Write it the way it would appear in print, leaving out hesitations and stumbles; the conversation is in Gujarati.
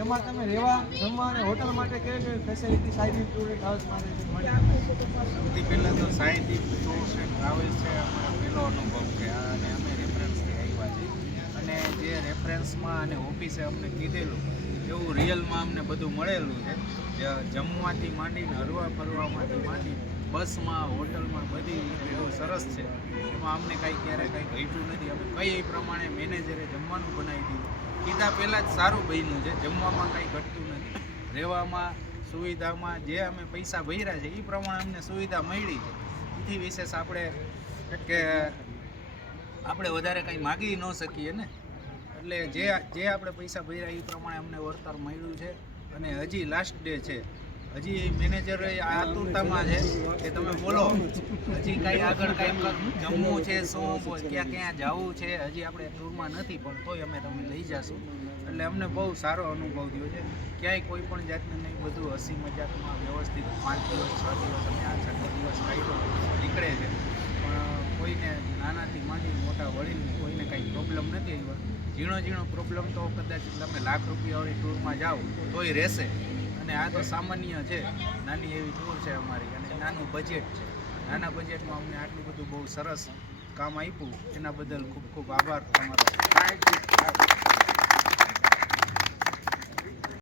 એમાં તમે રહેવા જમવા અને હોટલ માટે કેવી કેવી ફેસિલિટી સાહિત્ય ટૂર એન્ડ ટ્રાવેલ્સ માટે સૌથી પહેલાં તો સાહિત્ય ટૂર્સ એન્ડ ટ્રાવેલ્સ છે અમારો પહેલો અનુભવ છે અને અમે રેફરન્સથી આવ્યા છીએ અને જે રેફરન્સમાં અને ઓફિસે અમને કીધેલું એવું રિયલમાં અમને બધું મળેલું છે. જમવાથી માંડીને હરવા ફરવામાંથી માંડી બસમાં હોટલમાં બધી રીતે એવું સરસ છે. એમાં અમને કાંઈ ક્યારે કાંઈ ઘટ્યું નથી. અમે કઈ એ પ્રમાણે મેનેજરે જમવાનું બનાવી દીધું કીધા પહેલાં જ સારું બન્યું છે. જમવામાં કાંઈ ઘટતું નથી. રહેવામાં સુવિધામાં જે અમે પૈસા ભર્યા છે એ પ્રમાણે અમને સુવિધા મળી છે. એથી વિશેષ આપણે વધારે કંઈ માગી ન શકીએ ને. એટલે જે આપણે પૈસા ભર્યા એ પ્રમાણે અમને વળતર મળ્યું છે. અને હજી લાસ્ટ ડે છે. હજી મેનેજર આતુરતામાં છે કે તમે બોલો હજી કાંઈ આગળ કાંઈ જમવું છે, શું ક્યાં ક્યાં જવું છે, હજી આપણે ટૂરમાં નથી પણ તોય અમે તમને લઈ જઈશું. એટલે અમને બહુ સારો અનુભવ થયો છે. ક્યાંય કોઈ પણ જાતનું નહીં, બધું હસી મજાકમાં વ્યવસ્થિત 5 દિવસ 6 દિવસ અમે આ 6 દિવસ કાઢ્યો નીકળે છે. પણ કોઈને નાનાથી માંડી મોટા વડીલને કોઈને કાંઈ પ્રોબ્લેમ નથી આવ્યો. ઝીણો પ્રોબ્લેમ તો કદાચ તમે લાખ રૂપિયાવાળી ટૂરમાં જાઓ તોય રહેશે. અને આ તો સામાન્ય છે, નાની એવી ટૂર છે અમારી અને નાનું બજેટ છે. નાના બજેટમાં અમને આટલું બધું બહુ સરસ કામ આપ્યું એના બદલ ખૂબ ખૂબ આભાર તમારો.